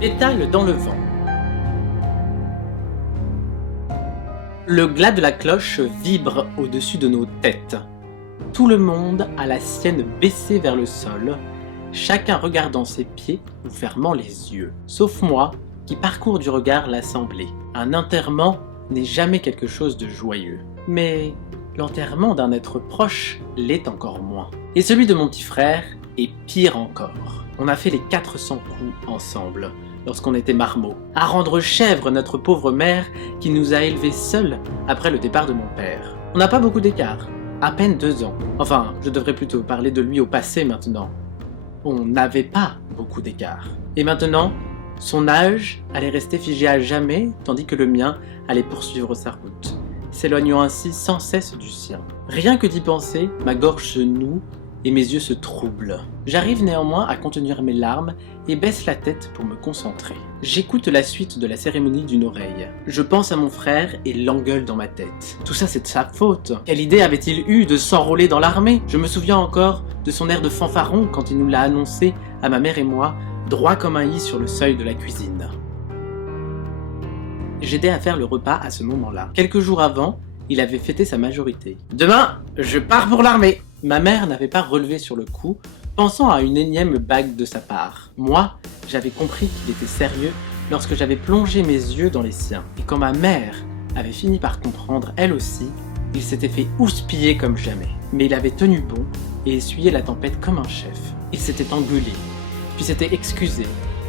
Pétales dans le vent. Le glas de la cloche vibre au-dessus de nos têtes. Tout le monde a la sienne baissée vers le sol, chacun regardant ses pieds ou fermant les yeux. Sauf moi, qui parcours du regard l'assemblée. Un enterrement n'est jamais quelque chose de joyeux. Mais l'enterrement d'un être proche l'est encore moins. Et celui de mon petit frère est pire encore. On a fait les 400 coups ensemble, lorsqu'on était marmots, à rendre chèvre notre pauvre mère qui nous a élevés seuls après le départ de mon père. On n'a pas beaucoup d'écart, à peine 2 ans. Enfin, je devrais plutôt parler de lui au passé maintenant. On n'avait pas beaucoup d'écart. Et maintenant, son âge allait rester figé à jamais, tandis que le mien allait poursuivre sa route, s'éloignant ainsi sans cesse du sien. Rien que d'y penser, ma gorge se noue et mes yeux se troublent. J'arrive néanmoins à contenir mes larmes et baisse la tête pour me concentrer. J'écoute la suite de la cérémonie d'une oreille. Je pense à mon frère et l'engueule dans ma tête. Tout ça c'est de sa faute. Quelle idée avait-il eu de s'enrôler dans l'armée? Je me souviens encore de son air de fanfaron quand il nous l'a annoncé à ma mère et moi, droit comme un i sur le seuil de la cuisine. J'aidais à faire le repas à ce moment-là. Quelques jours avant, il avait fêté sa majorité. « Demain, je pars pour l'armée !» Ma mère n'avait pas relevé sur le coup, pensant à une énième bague de sa part. Moi, j'avais compris qu'il était sérieux lorsque j'avais plongé mes yeux dans les siens. Et quand ma mère avait fini par comprendre elle aussi, il s'était fait houspiller comme jamais. Mais il avait tenu bon et essuyé la tempête comme un chef. Il s'était engueulé, puis s'était excusé,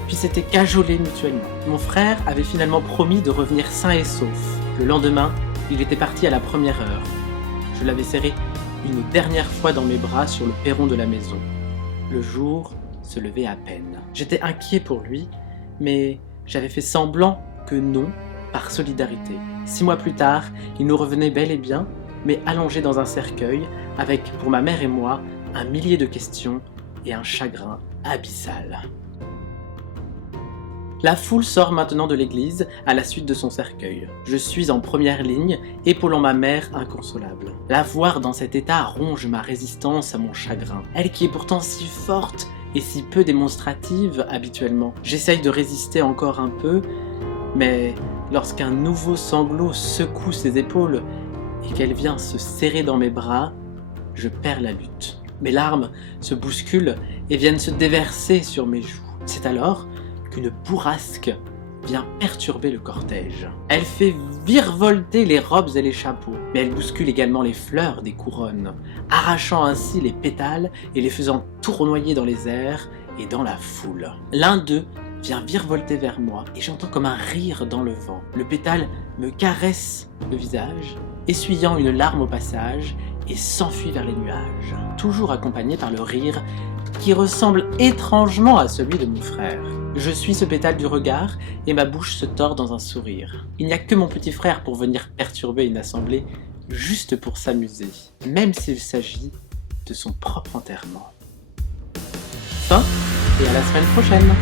puis s'était cajolé mutuellement. Mon frère avait finalement promis de revenir sain et sauf. Le lendemain, il était parti à la première heure. Je l'avais serré une dernière fois dans mes bras sur le perron de la maison. Le jour se levait à peine. J'étais inquiet pour lui, mais j'avais fait semblant que non, par solidarité. 6 mois plus tard, il nous revenait bel et bien, mais allongé dans un cercueil, avec, pour ma mère et moi, 1 millier de questions et un chagrin abyssal. La foule sort maintenant de l'église à la suite de son cercueil. Je suis en première ligne, épaulant ma mère inconsolable. La voir dans cet état ronge ma résistance à mon chagrin. Elle qui est pourtant si forte et si peu démonstrative habituellement. J'essaye de résister encore un peu, mais lorsqu'un nouveau sanglot secoue ses épaules et qu'elle vient se serrer dans mes bras, je perds la lutte. Mes larmes se bousculent et viennent se déverser sur mes joues. C'est alors qu'une bourrasque vient perturber le cortège. Elle fait virevolter les robes et les chapeaux, mais elle bouscule également les fleurs des couronnes, arrachant ainsi les pétales et les faisant tournoyer dans les airs et dans la foule. L'un d'eux vient virevolter vers moi et j'entends comme un rire dans le vent. Le pétale me caresse le visage, essuyant une larme au passage et s'enfuit vers les nuages, toujours accompagné par le rire qui ressemble étrangement à celui de mon frère. Je suis ce pétale du regard et ma bouche se tord dans un sourire. Il n'y a que mon petit frère pour venir perturber une assemblée juste pour s'amuser, même s'il s'agit de son propre enterrement. Fin, et à la semaine prochaine.